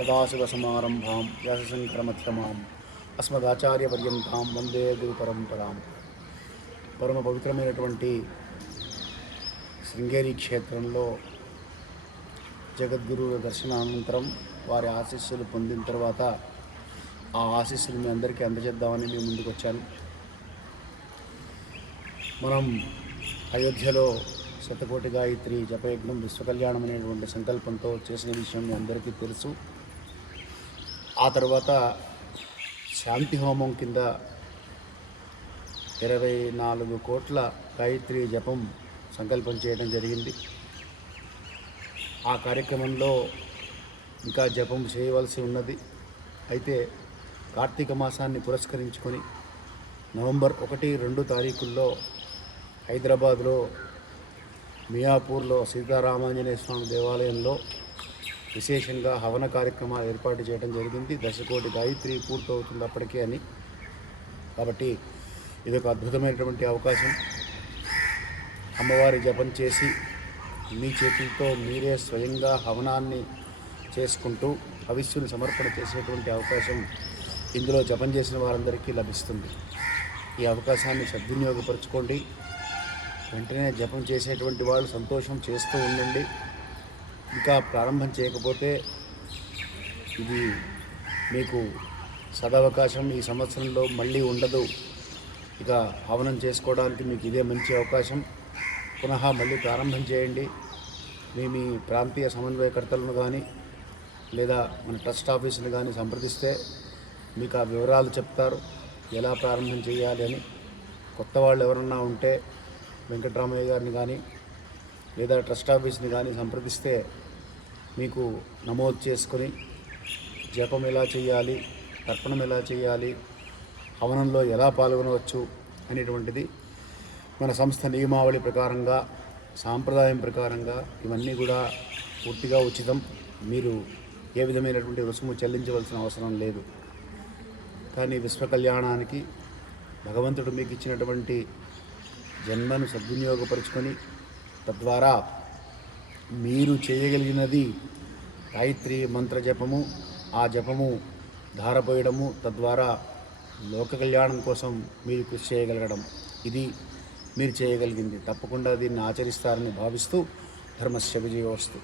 సదాశివసమారంభాం వ్యాసశంకరమధ్యమాం అస్మదాచార్యపర్యంతాం వందే గురు పరంపరాం పరమ పవిత్రమైనటువంటి శృంగేరి క్షేత్రంలో జగద్గురువుల దర్శనానంతరం వారి ఆశీస్సులు పొందిన తర్వాత ఆ ఆశీస్సులు మీ అందరికీ అందజేద్దామని మేము ముందుకు వచ్చాను మనం అయోధ్యలో శతకోటి గాయత్రి జపయజ్ఞం విశ్వకళ్యాణం అనేటువంటి సంకల్పంతో చేసిన విషయం మీ అందరికీ తెలుసు. ఆ తర్వాత శాంతి హోమం కింద ఇరవై నాలుగు కోట్ల గాయత్రి జపం సంకల్పం చేయడం జరిగింది. ఆ కార్యక్రమంలో ఇంకా జపం చేయవలసి ఉన్నది. అయితే కార్తీక మాసాన్ని పురస్కరించుకొని నవంబర్ ఒకటి రెండు తారీఖుల్లో హైదరాబాద్లో మియాపూర్లో సీతారామాంజనేయ స్వామి దేవాలయంలో విశేషంగా హవన కార్యక్రమాలు ఏర్పాటు చేయడం జరిగింది. దశకోటి గాయత్రి పూర్తవుతుంది అప్పటికే అని. కాబట్టి ఇది ఒక అద్భుతమైనటువంటి అవకాశం. అమ్మవారి జపం చేసి మీ చేతులతో మీరే స్వయంగా హవనాన్ని చేసుకుంటూ హవిస్సుని సమర్పణ చేసేటువంటి అవకాశం ఇందులో జపం చేసిన వారందరికీ లభిస్తుంది. ఈ అవకాశాన్ని సద్వినియోగపరచుకోండి. వెంటనే జపం చేసేటువంటి వాళ్ళు సంతోషం చేస్తూ ఉండండి. ఇంకా ప్రారంభం చేయకపోతే ఇది మీకు సదవకాశం ఈ సంవత్సరంలో మళ్ళీ ఉండదు. ఇక హవనం చేసుకోవడానికి మీకు ఇదే మంచి అవకాశం. పునః మళ్ళీ ప్రారంభం చేయండి. మీ మీ ప్రాంతీయ సమన్వయకర్తలను కానీ లేదా మన ట్రస్ట్ ఆఫీసును కానీ సంప్రదిస్తే మీకు ఆ వివరాలు చెప్తారు. ఎలా ప్రారంభం చేయాలి అని. కొత్త వాళ్ళు ఎవరన్నా ఉంటే వెంకటరామయ్య గారిని కానీ లేదా ట్రస్ట్ ఆఫీస్ని కానీ సంప్రదిస్తే మీకు నమోదు చేసుకొని జపం ఎలా చేయాలి తర్పణం ఎలా చేయాలి హవనంలో ఎలా పాల్గొనవచ్చు అనేటువంటిది మన సంస్థ నియమావళి ప్రకారంగా సాంప్రదాయం ప్రకారంగా ఇవన్నీ కూడా పూర్తిగా ఉచితం. మీరు ఏ విధమైనటువంటి రుసుము చెల్లించవలసిన అవసరం లేదు. కానీ విశ్వ కళ్యాణానికి భగవంతుడు మీకు ఇచ్చినటువంటి జన్మను సద్వినియోగపరుచుకొని తద్వారా మీరు చేయగలిగినది గాయత్రి మంత్ర జపము ఆ జపము ధారపోయడము తద్వారా లోక కళ్యాణం కోసం మీరు కృషి చేయగలగడం. ఇది మీరు చేయగలిగింది. తప్పకుండా దీన్ని ఆచరిస్తారని భావిస్తూ ధర్మస్య విజయోస్తు